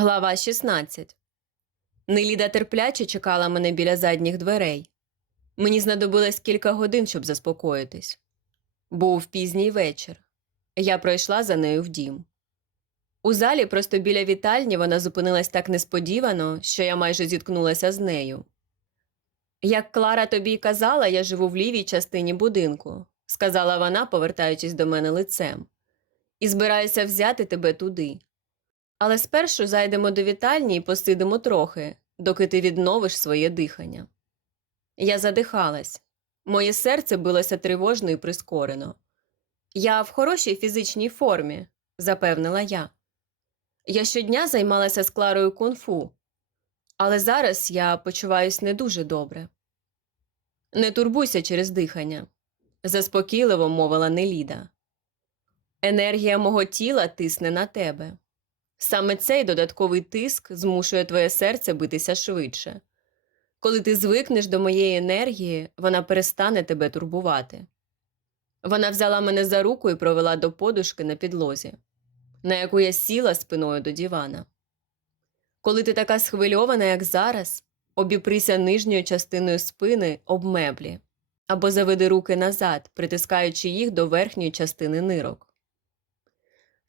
Глава 16 Неліда терпляче чекала мене біля задніх дверей. Мені знадобилось кілька годин, щоб заспокоїтись. Був пізній вечір. Я пройшла за нею в дім. У залі, просто біля вітальні, вона зупинилась так несподівано, що я майже зіткнулася з нею. Як Клара тобі й казала, я живу в лівій частині будинку, сказала вона, повертаючись до мене лицем, і збираюся взяти тебе туди. Але спершу зайдемо до вітальні і посидимо трохи, доки ти відновиш своє дихання. Я задихалась. Моє серце билося тривожно і прискорено. Я в хорошій фізичній формі, запевнила я. Я щодня займалася з Кларою кунг-фу, але зараз я почуваюсь не дуже добре. Не турбуйся через дихання, заспокійливо мовила Неліда. Енергія мого тіла тисне на тебе. Саме цей додатковий тиск змушує твоє серце битися швидше. Коли ти звикнеш до моєї енергії, вона перестане тебе турбувати. Вона взяла мене за руку і провела до подушки на підлозі, на яку я сіла спиною до дивана. Коли ти така схвильована, як зараз, обіприся нижньою частиною спини об меблі або заведи руки назад, притискаючи їх до верхньої частини нирок.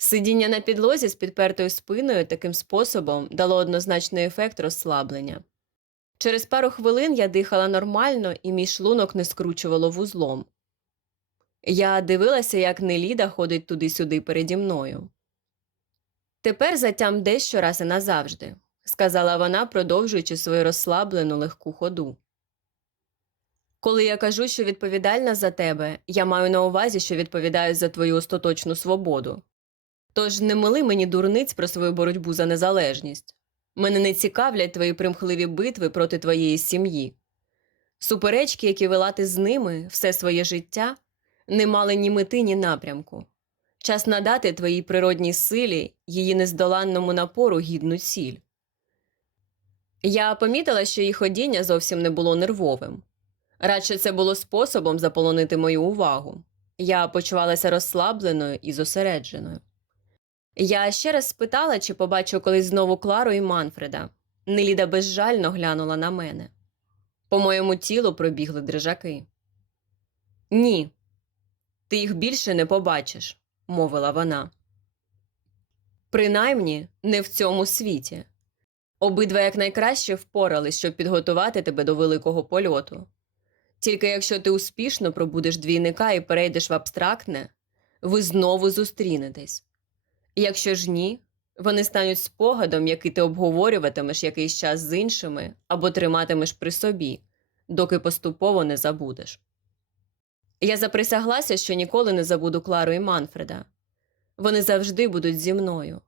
Сидіння на підлозі з підпертою спиною таким способом дало однозначний ефект розслаблення. Через пару хвилин я дихала нормально і мій шлунок не скручувало вузлом. Я дивилася, як Неліда ходить туди-сюди переді мною. Тепер затям дещо раз і назавжди, сказала вона, продовжуючи свою розслаблену легку ходу. Коли я кажу, що відповідальна за тебе, я маю на увазі, що відповідаю за твою остаточну свободу. Тож не мили мені дурниць про свою боротьбу за незалежність. Мене не цікавлять твої примхливі битви проти твоєї сім'ї. Суперечки, які вела ти з ними все своє життя, не мали ні мети, ні напрямку. Час надати твоїй природній силі, її нездоланному напору гідну ціль. Я помітила, що їх ходіння зовсім не було нервовим. Радше це було способом заполонити мою увагу. Я почувалася розслабленою і зосередженою. Я ще раз спитала, чи побачу колись знову Клару і Манфреда. Неліда безжально глянула на мене. По моєму тілу пробігли дрижаки. Ні, ти їх більше не побачиш, мовила вона. Принаймні, не в цьому світі. Обидва якнайкраще впорались, щоб підготувати тебе до великого польоту. Тільки якщо ти успішно пробудеш двійника і перейдеш в абстрактне, ви знову зустрінетесь. Якщо ж ні, вони стануть спогадом, який ти обговорюватимеш якийсь час з іншими або триматимеш при собі, доки поступово не забудеш. Я заприсяглася, що ніколи не забуду Клару і Манфреда. Вони завжди будуть зі мною,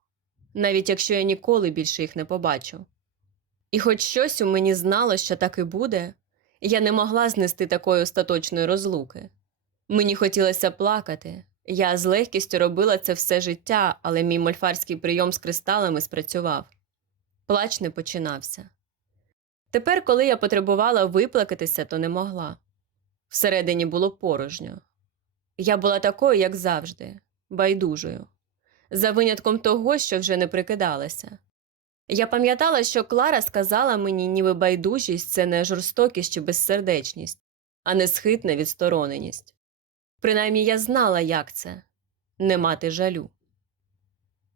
навіть якщо я ніколи більше їх не побачу. І хоч щось у мені знало, що так і буде, я не могла знести такої остаточної розлуки. Мені хотілося плакати. Я з легкістю робила це все життя, але мій мольфарський прийом з кристалами спрацював. Плач не починався. Тепер, коли я потребувала виплакатися, то не могла. Всередині було порожньо. Я була такою, як завжди, байдужою, за винятком того, що вже не прикидалася. Я пам'ятала, що Клара сказала мені, ніби байдужість це не жорстокість чи безсердечність, а не схитна відстороненість. Принаймні я знала, як це не мати жалю.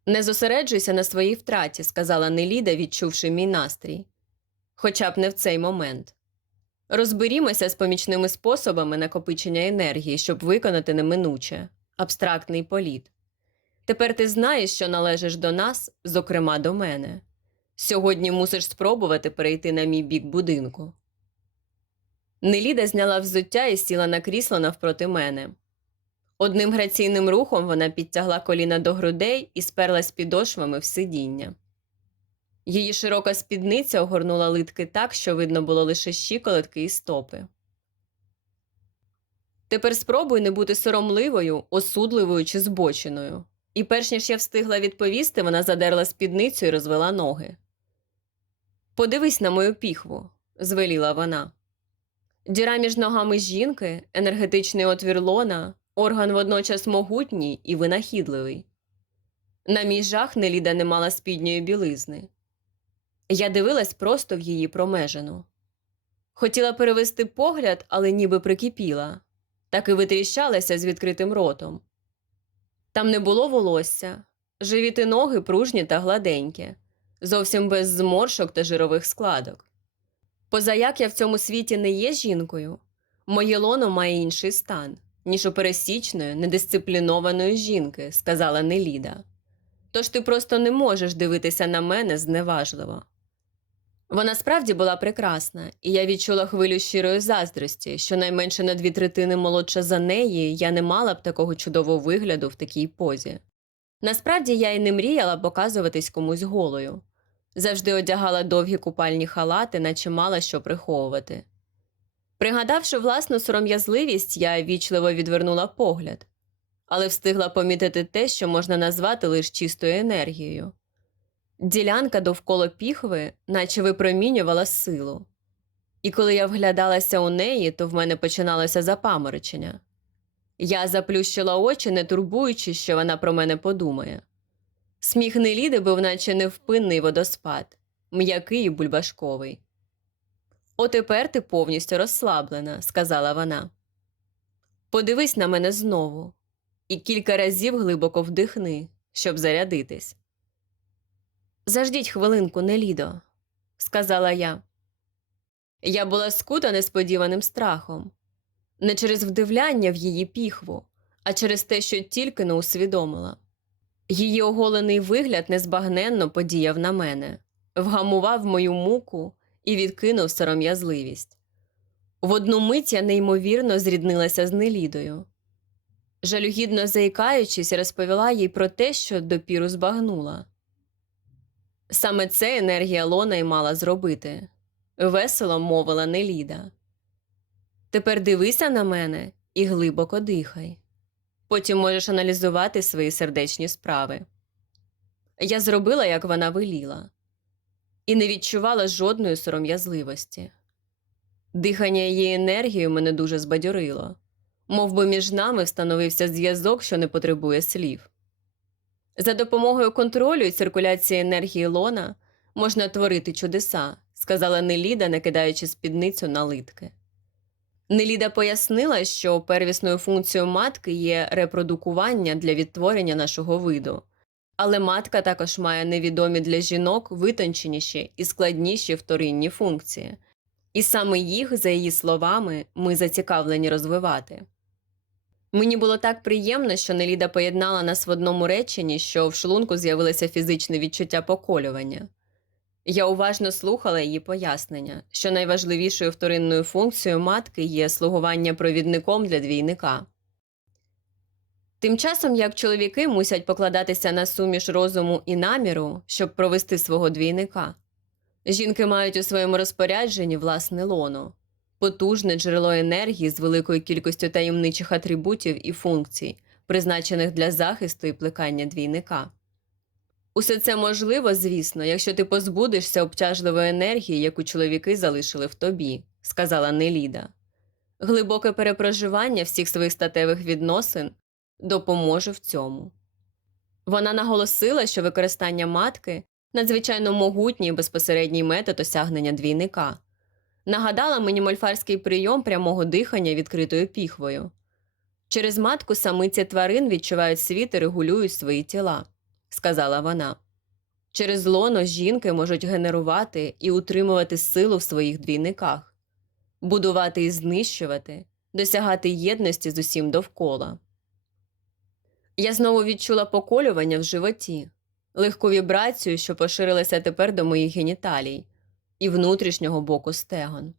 Не зосереджуйся на своїй втраті, сказала Неліда, відчувши мій настрій. Хоча б не в цей момент. Розберімося з помічними способами накопичення енергії, щоб виконати неминуче, абстрактний політ. Тепер ти знаєш, що належиш до нас, зокрема до мене. Сьогодні мусиш спробувати перейти на мій бік будинку. Неліда зняла взуття і сіла на крісло навпроти мене. Одним граційним рухом вона підтягла коліна до грудей і сперлась підошвами в сидіння. Її широка спідниця огорнула литки так, що видно було лише щиколотки і стопи. Тепер спробуй не бути соромливою, осудливою чи збоченою. І перш ніж я встигла відповісти, вона задерла спідницю і розвела ноги. Подивись на мою піхву, звеліла вона. Діра між ногами жінки, енергетичний отвір лона, орган водночас могутній і винахідливий. На мій жах Неліда не мала спідньої білизни, Я дивилась просто в її промежину. Хотіла перевести погляд, але ніби прикипіла, так і витріщалася з відкритим ротом. Там не було волосся, живіт і ноги пружні та гладенькі, зовсім без зморшок та жирових складок. Позаяк я в цьому світі не є жінкою, моє лоно має інший стан, ніж у пересічної, недисциплінованої жінки, сказала Неліда. Тож ти просто не можеш дивитися на мене зневажливо. Вона справді була прекрасна, і я відчула хвилю щирої заздрості, що найменше на дві третини молодша за неї я не мала б такого чудового вигляду в такій позі. Насправді я й не мріяла показуватись комусь голою. Завжди одягала довгі купальні халати, наче мала що приховувати. Пригадавши власну сором'язливість, я вічливо відвернула погляд, але встигла помітити те, що можна назвати лише чистою енергією. Ділянка довкола піхви, наче випромінювала силу. І коли я вглядалася у неї, то в мене починалося запаморочення. Я заплющила очі, не турбуючи, що вона про мене подумає. Сміх Неліди був наче невпинний водоспад, м'який і бульбашковий. Отепер ти повністю розслаблена, сказала вона. Подивись на мене знову і кілька разів глибоко вдихни, щоб зарядитись. Заждіть хвилинку, Нелідо, сказала я. Я була скута несподіваним страхом, не через вдивляння в її піхву, а через те, що тільки не усвідомила. Її оголений вигляд незбагненно подіяв на мене, вгамував мою муку і відкинув сором'язливість. В одну мить я неймовірно зріднилася з Нелідою. Жалюгідно заїкаючись, розповіла їй про те, що допіру збагнула. Саме це енергія Лона й мала зробити, весело мовила Неліда. Тепер дивися на мене і глибоко дихай. Потім можеш аналізувати свої сердечні справи. Я зробила, як вона веліла, і не відчувала жодної сором'язливості. Дихання її енергією мене дуже збадьорило, мов би між нами встановився зв'язок, що не потребує слів. За допомогою контролю і циркуляції енергії лона можна творити чудеса, сказала Неліда, накидаючи спідницю на литки. Неліда пояснила, що первісною функцією матки є репродукування для відтворення нашого виду, але матка також має невідомі для жінок витонченіші і складніші вторинні функції, і саме їх, за її словами, ми зацікавлені розвивати. Мені було так приємно, що Неліда поєднала нас в одному реченні, що в шлунку з'явилося фізичне відчуття поколювання. Я уважно слухала її пояснення, що найважливішою вторинною функцією матки є слугування провідником для двійника. Тим часом, як чоловіки мусять покладатися на суміш розуму і наміру, щоб провести свого двійника, жінки мають у своєму розпорядженні власне лоно, потужне джерело енергії з великою кількістю таємничих атрибутів і функцій, призначених для захисту і плекання двійника. Усе це можливо, звісно, якщо ти позбудешся обтяжливої енергії, яку чоловіки залишили в тобі, сказала Неліда. Глибоке перепроживання всіх своїх статевих відносин допоможе в цьому. Вона наголосила, що використання матки надзвичайно могутній і безпосередній метод осягнення двійника. Нагадала мені мольфарський прийом прямого дихання відкритою піхвою. Через матку самиці тварин відчувають світ і регулюють свої тіла сказала вона. Через лоно жінки можуть генерувати і утримувати силу в своїх двійниках, будувати і знищувати, досягати єдності з усім довкола. Я знову відчула поколювання в животі, легку вібрацію, що поширилася тепер до моїх геніталій і внутрішнього боку стегон.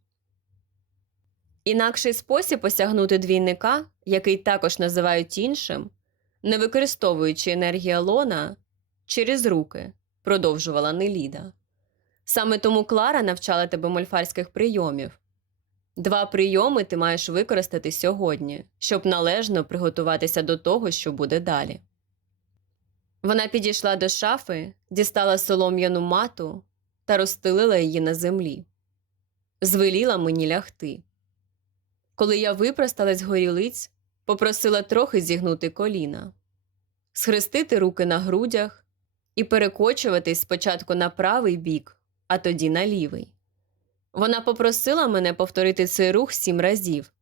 Інакший спосіб осягнути двійника, який також називають іншим, не використовуючи енергію лона через руки, продовжувала Неліда. Саме тому Клара навчала тебе мольфарських прийомів. Два прийоми ти маєш використати сьогодні, щоб належно приготуватися до того, що буде далі. Вона підійшла до шафи, дістала солом'яну мату та розстелила її на землі. Звеліла мені лягти. Коли я випросталась горілиць, попросила трохи зігнути коліна, схрестити руки на грудях і перекочуватись спочатку на правий бік, а тоді на лівий. Вона попросила мене повторити цей рух сім разів.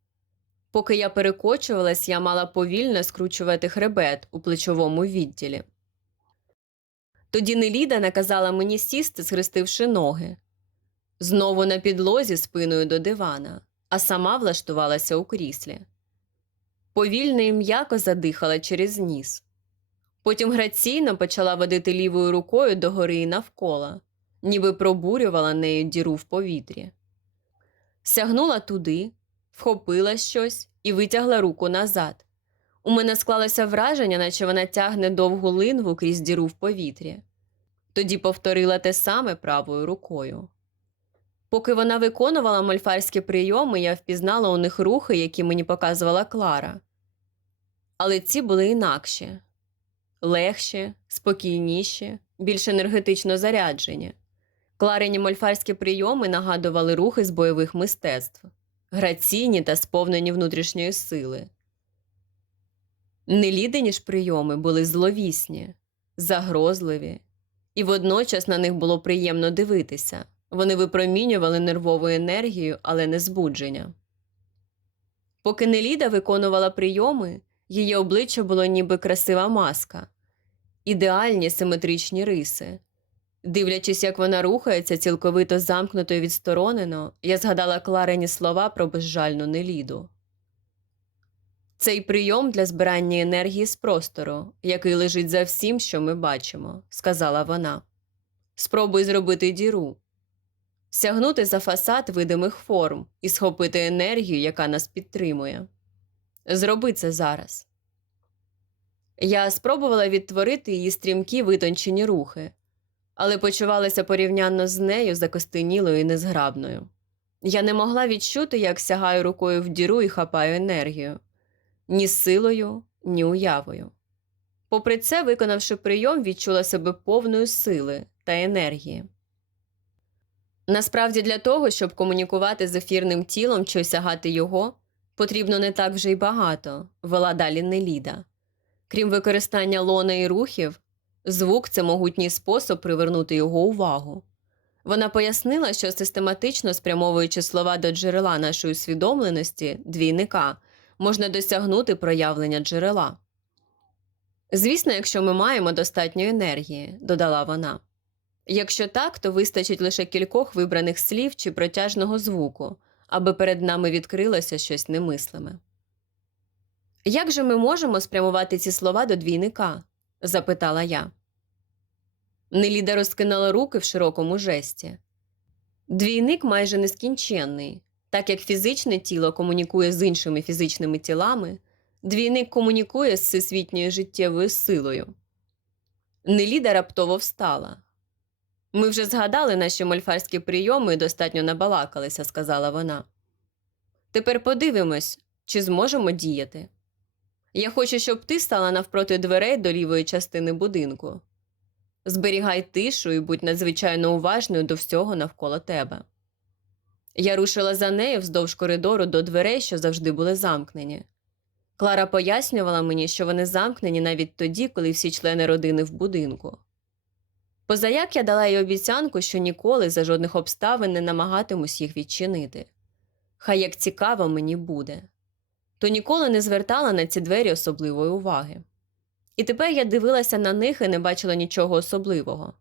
Поки я перекочувалась, я мала повільно скручувати хребет у плечовому відділі. Тоді Неліда наказала мені сісти, схрестивши ноги. Знову на підлозі спиною до дивана, а сама влаштувалася у кріслі. Повільно і м'яко задихала через ніс. Потім граційно почала водити лівою рукою догори і навколо, ніби пробурювала нею діру в повітрі. Сягнула туди, вхопила щось і витягла руку назад. У мене склалося враження, наче вона тягне довгу линву крізь діру в повітрі. Тоді повторила те саме правою рукою. Поки вона виконувала мольфарські прийоми, я впізнала у них рухи, які мені показувала Клара. Але ці були інакші легші, спокійніші, більш енергетично заряджені. Кларині мольфарські прийоми нагадували рухи з бойових мистецтв, граційні та сповнені внутрішньої сили. Нелідені ж прийоми були зловісні, загрозливі, і водночас на них було приємно дивитися. Вони випромінювали нервову енергію, але не збудження. Поки Неліда виконувала прийоми, її обличчя було ніби красива маска, ідеальні симетричні риси. Дивлячись, як вона рухається, цілковито замкнуто і відсторонено, я згадала Кларені слова про безжальну Неліду. Цей прийом для збирання енергії з простору, який лежить за всім, що ми бачимо, сказала вона. Спробуй зробити діру, сягнути за фасад видимих форм і схопити енергію, яка нас підтримує. Зроби це зараз. Я спробувала відтворити її стрімкі витончені рухи, але почувалася порівнянно з нею закостенілою і незграбною. Я не могла відчути, як сягаю рукою в діру і хапаю енергію ні силою, ні уявою. Попри це, виконавши прийом, відчула себе повною сили та енергії. Насправді, для того, щоб комунікувати з ефірним тілом чи осягати його, потрібно не так вже й багато, вела далі Неліда. Крім використання лона і рухів, звук це могутній спосіб привернути його увагу. Вона пояснила, що систематично спрямовуючи слова до джерела нашої усвідомленості, двійника, можна досягнути проявлення джерела. Звісно, якщо ми маємо достатньо енергії, додала вона. Якщо так, то вистачить лише кількох вибраних слів чи протяжного звуку, аби перед нами відкрилося щось немислиме. Як же ми можемо спрямувати ці слова до двійника? запитала я. Неліда розкинула руки в широкому жесті. Двійник майже нескінченний, так як фізичне тіло комунікує з іншими фізичними тілами, двійник комунікує з всесвітньою життєвою силою. Неліда раптово встала. Ми вже згадали наші мольфарські прийоми і достатньо набалакалися, сказала вона. Тепер подивимось, чи зможемо діяти. Я хочу, щоб ти стала навпроти дверей до лівої частини будинку. Зберігай тишу і будь надзвичайно уважною до всього навколо тебе. Я рушила за нею вздовж коридору до дверей, що завжди були замкнені. Клара пояснювала мені, що вони замкнені навіть тоді, коли всі члени родини в будинку. Позаяк я дала їй обіцянку, що ніколи за жодних обставин не намагатимусь їх відчинити. Хай як цікаво мені буде, то ніколи не звертала на ці двері особливої уваги. І тепер я дивилася на них і не бачила нічого особливого.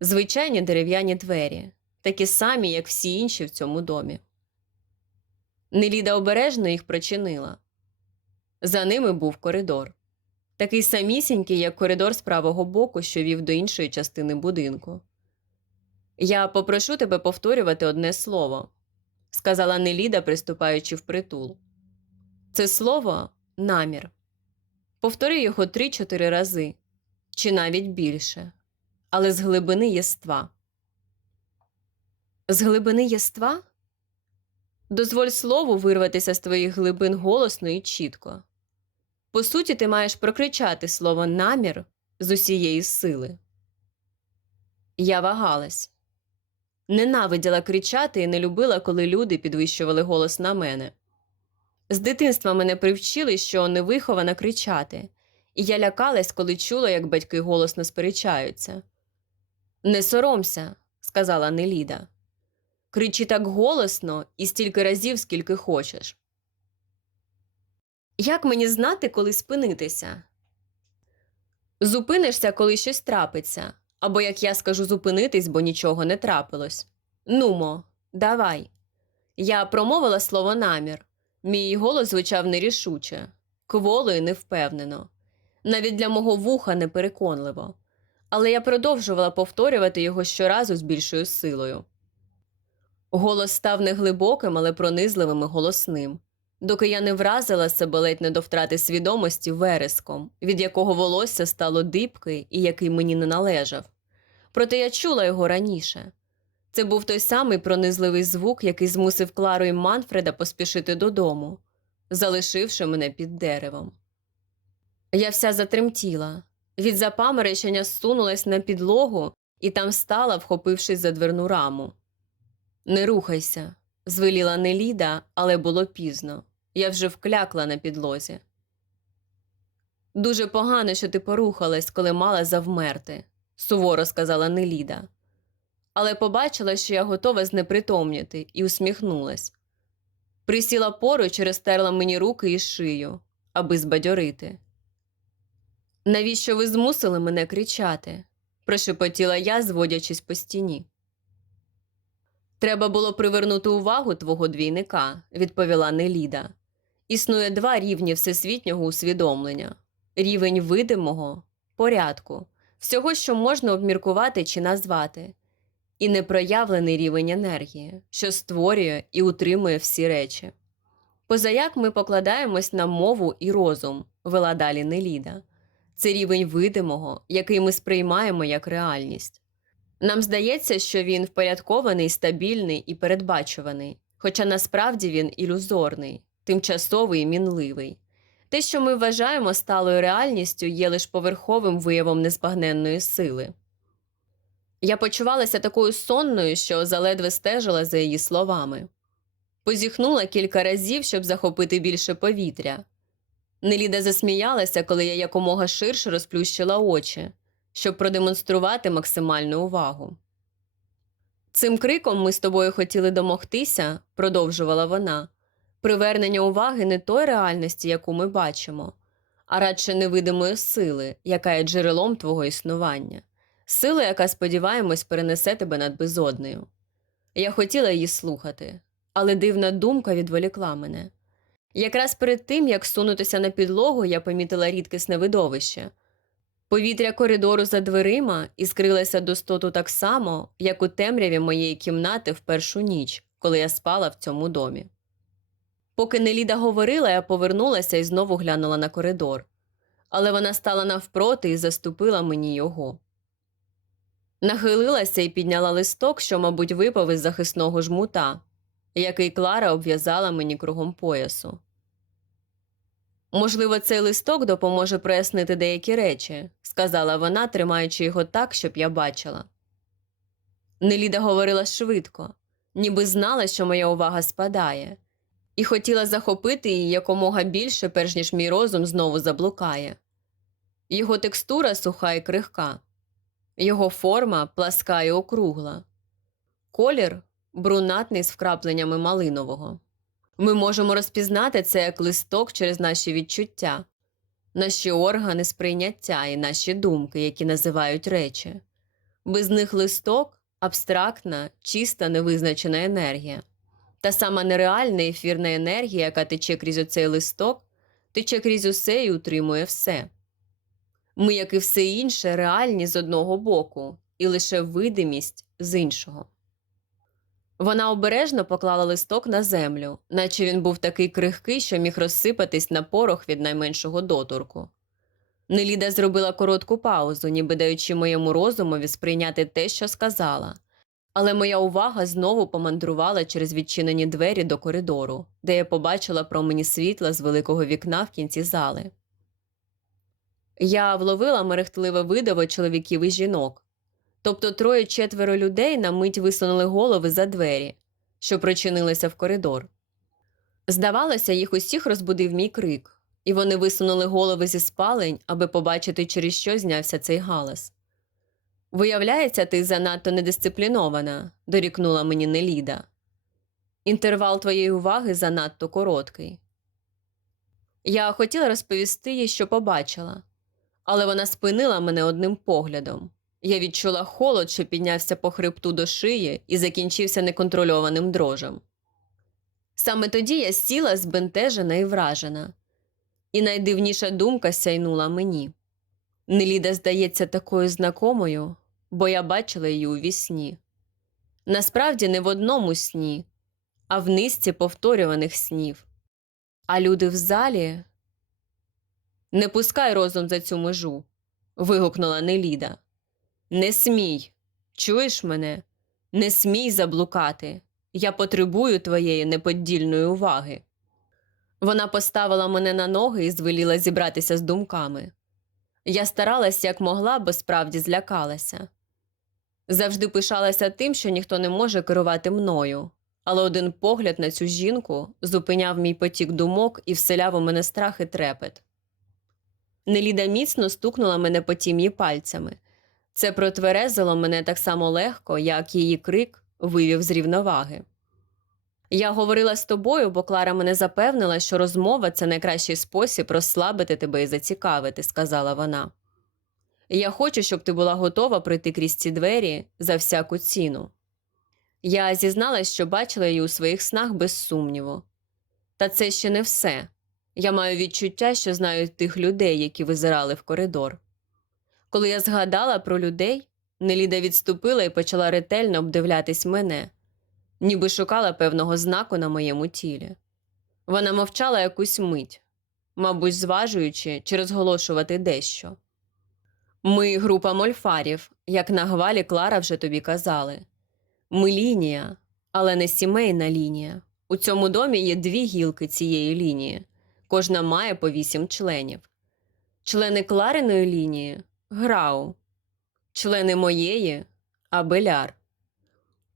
Звичайні дерев'яні двері, такі самі, як всі інші в цьому домі. Неліда обережно їх прочинила. За ними був коридор такий самісінький, як коридор з правого боку, що вів до іншої частини будинку. Я попрошу тебе повторювати одне слово, сказала Неліда, приступаючи впритул. Це слово намір. Повтори його три-чотири рази, чи навіть більше, але з глибини єства. З глибини єства? Дозволь слову вирватися з твоїх глибин голосно і чітко. По суті, ти маєш прокричати слово намір з усієї сили. Я вагалась. Ненавиділа кричати і не любила, коли люди підвищували голос на мене. З дитинства мене привчили, що невихована кричати, і я лякалась, коли чула, як батьки голосно сперечаються. Не соромся, сказала Неліда. Кричи так голосно і стільки разів, скільки хочеш. Як мені знати, коли спинитися? Зупинишся, коли щось трапиться, або як я скажу зупинитись, бо нічого не трапилось. Нумо, давай. Я промовила слово намір. Мій голос звучав нерішуче, кволо і невпевнено, навіть для мого вуха непереконливо. Але я продовжувала повторювати його щоразу з більшою силою. Голос став не глибоким, але пронизливим і голосним, доки я не вразила себе ледь не до втрати свідомості вереском, від якого волосся стало дибки і який мені не належав. Проте я чула його раніше. Це був той самий пронизливий звук, який змусив Клару і Манфреда поспішити додому, залишивши мене під деревом. Я вся затремтіла. Від запамерещення сунулась на підлогу і там стала, вхопившись за дверну раму. Не рухайся, звеліла Неліда, але було пізно. Я вже вклякла на підлозі. Дуже погано, що ти порухалась, коли мала завмерти, суворо сказала Неліда. Але побачила, що я готова знепритомніти, і усміхнулась. Присіла поруч і розтерла мені руки і шию, аби збадьорити. Навіщо ви змусили мене кричати? прошепотіла я, зводячись по стіні. Треба було привернути увагу твого двійника, відповіла Неліда. Існує два рівні всесвітнього усвідомлення рівень видимого порядку, всього, що можна обміркувати чи назвати, і непроявлений рівень енергії, що створює і утримує всі речі. Позаяк ми покладаємось на мову і розум, вела далі Неліда. Це рівень видимого, який ми сприймаємо як реальність. Нам здається, що він впорядкований, стабільний і передбачуваний, хоча насправді він ілюзорний, тимчасовий і мінливий. Те, що ми вважаємо сталою реальністю, є лише поверховим виявом незбагненної сили. Я почувалася такою сонною, що заледве стежила за її словами. Позіхнула кілька разів, щоб захопити більше повітря. Неліда засміялася, коли я якомога ширше розплющила очі, щоб продемонструвати максимальну увагу. Цим криком ми з тобою хотіли домогтися, продовжувала вона, привернення уваги не той реальності, яку ми бачимо, а радше невидимої сили, яка є джерелом твого існування, сила, яка, сподіваємось, перенесе тебе над безоднею. Я хотіла її слухати, але дивна думка відволікла мене. Якраз перед тим, як сунутися на підлогу, я помітила рідкісне видовище. Повітря коридору за дверима іскрилося до стоту так само, як у темряві моєї кімнати в першу ніч, коли я спала в цьому домі. Поки Неліда говорила, я повернулася і знову глянула на коридор, але вона стала навпроти і заступила мені його. Нахилилася і підняла листок, що, мабуть, випав із захисного жмута, який Клара обв'язала мені кругом поясу. Можливо, цей листок допоможе прояснити деякі речі, сказала вона, тримаючи його так, щоб я бачила. Неліда говорила швидко, ніби знала, що моя увага спадає, і хотіла захопити її якомога більше, перш ніж мій розум знову заблукає. Його текстура суха і крихка, його форма пласка і округла, колір брунатний з вкрапленнями малинового. Ми можемо розпізнати це як листок через наші відчуття, наші органи сприйняття і наші думки, які називають речі. Без них листок абстрактна, чиста, невизначена енергія. Та сама нереальна ефірна енергія, яка тече крізь оцей листок, тече крізь усе і утримує все. Ми, як і все інше, реальні з одного боку, і лише видимість з іншого. Вона обережно поклала листок на землю, наче він був такий крихкий, що міг розсипатись на порох від найменшого доторку. Неліда зробила коротку паузу, ніби даючи моєму розумові сприйняти те, що сказала, але моя увага знову помандрувала через відчинені двері до коридору, де я побачила промені світла з великого вікна в кінці зали. Я вловила мерехтливе видиво чоловіків і жінок. Тобто троє четверо людей на мить висунули голови за двері, що причинилися в коридор. Здавалося, їх усіх розбудив мій крик, і вони висунули голови зі спалень, аби побачити, через що знявся цей галас. Виявляється, ти занадто недисциплінована, дорікнула мені Неліда. Інтервал твоєї уваги занадто короткий. Я хотіла розповісти їй, що побачила, але вона спинила мене одним поглядом. Я відчула холод, що піднявся по хребту до шиї і закінчився неконтрольованим дрожем. Саме тоді я сіла збентежена і вражена, і найдивніша думка сяйнула мені. Неліда здається такою знакомою, бо я бачила її у вісні. Насправді не в одному сні, а в низці повторюваних снів. А люди в залі. Не пускай розум за цю межу. вигукнула Неліда. Не смій, чуєш мене? Не смій заблукати. Я потребую твоєї неподільної уваги. Вона поставила мене на ноги і звеліла зібратися з думками. Я старалась як могла, бо справді злякалася. Завжди пишалася тим, що ніхто не може керувати мною, але один погляд на цю жінку зупиняв мій потік думок і вселяв у мене страх і трепет. Неліда міцно стукнула мене по тім'ї пальцями. Це протверезило мене так само легко, як її крик вивів з рівноваги. Я говорила з тобою, бо Клара мене запевнила, що розмова це найкращий спосіб розслабити тебе і зацікавити, сказала вона. Я хочу, щоб ти була готова пройти крізь ці двері за всяку ціну. Я зізналась, що бачила її у своїх снах без сумніву. Та це ще не все. Я маю відчуття, що знаю тих людей, які визирали в коридор. Коли я згадала про людей, Неліда відступила і почала ретельно обдивлятись мене, ніби шукала певного знаку на моєму тілі. Вона мовчала якусь мить, мабуть, зважуючи чи розголошувати дещо. Ми група мольфарів, як на гвалі Клара вже тобі казали. Ми лінія, але не сімейна лінія. У цьому домі є дві гілки цієї лінії, кожна має по вісім членів. Члени Клариної лінії Грау, члени моєї Абеляр.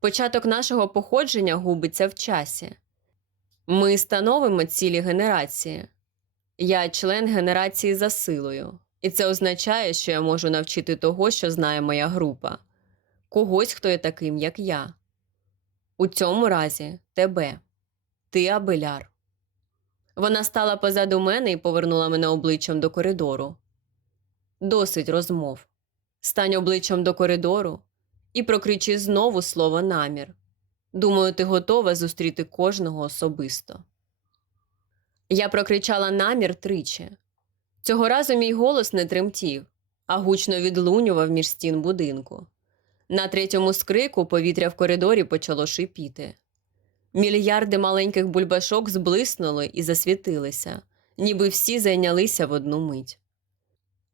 Початок нашого походження губиться в часі. Ми становимо цілі генерації. Я член генерації за силою, і це означає, що я можу навчити того, що знає моя група, когось, хто є таким, як я. У цьому разі тебе, ти Абеляр. Вона стала позаду мене і повернула мене обличчям до коридору. Досить розмов. Стань обличчям до коридору і прокричи знову слово намір. Думаю, ти готова зустріти кожного особисто. Я прокричала намір тричі. Цього разу мій голос не тремтів, а гучно відлунював між стін будинку. На третьому скрику повітря в коридорі почало шипіти. Мільярди маленьких бульбашок зблиснули і засвітилися, ніби всі зайнялися в одну мить.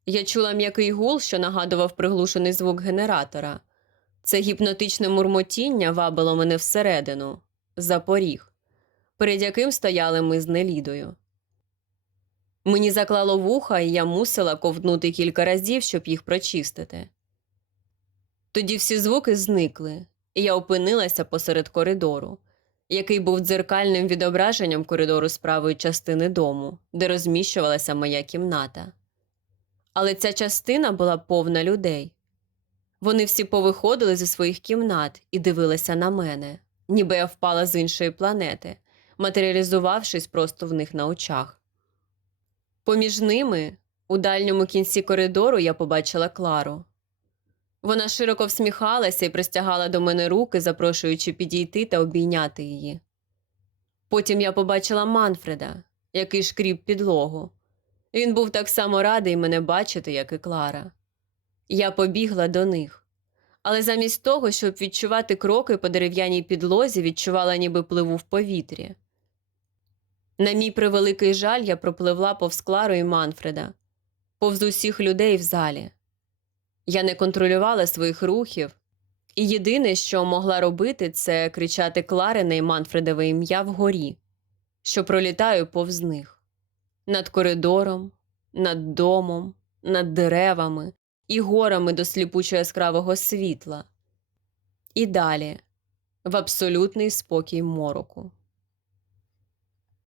Я чула м'який гул, що нагадував приглушений звук генератора. Це гіпнотичне мурмотіння вабило мене всередину, за поріг, перед яким стояли ми з Нелідою. Мені заклало вуха, і я мусила ковтнути кілька разів, щоб їх прочистити. Тоді всі звуки зникли, і я опинилася посеред коридору, який був дзеркальним відображенням коридору з правої частини дому, де розміщувалася моя кімната. Але ця частина була повна людей. Вони всі повиходили зі своїх кімнат і дивилися на мене, ніби я впала з іншої планети, матеріалізувавшись просто в них на очах. Поміж ними, у дальньому кінці коридору, я побачила Клару. Вона широко всміхалася і простягала до мене руки, запрошуючи підійти та обійняти її. Потім я побачила Манфреда, який шкріб підлогу. Він був так само радий мене бачити, як і Клара. Я побігла до них, але замість того, щоб відчувати кроки по дерев'яній підлозі, відчувала, ніби пливу в повітрі. На мій превеликий жаль, я пропливла повз Клару і Манфреда, повз усіх людей в залі. Я не контролювала своїх рухів, і єдине, що могла робити, це кричати Кларине і Манфредове ім'я вгорі, що пролітаю повз них над коридором, над домом, над деревами і горами до сліпучо яскравого світла. І далі в абсолютний спокій мороку.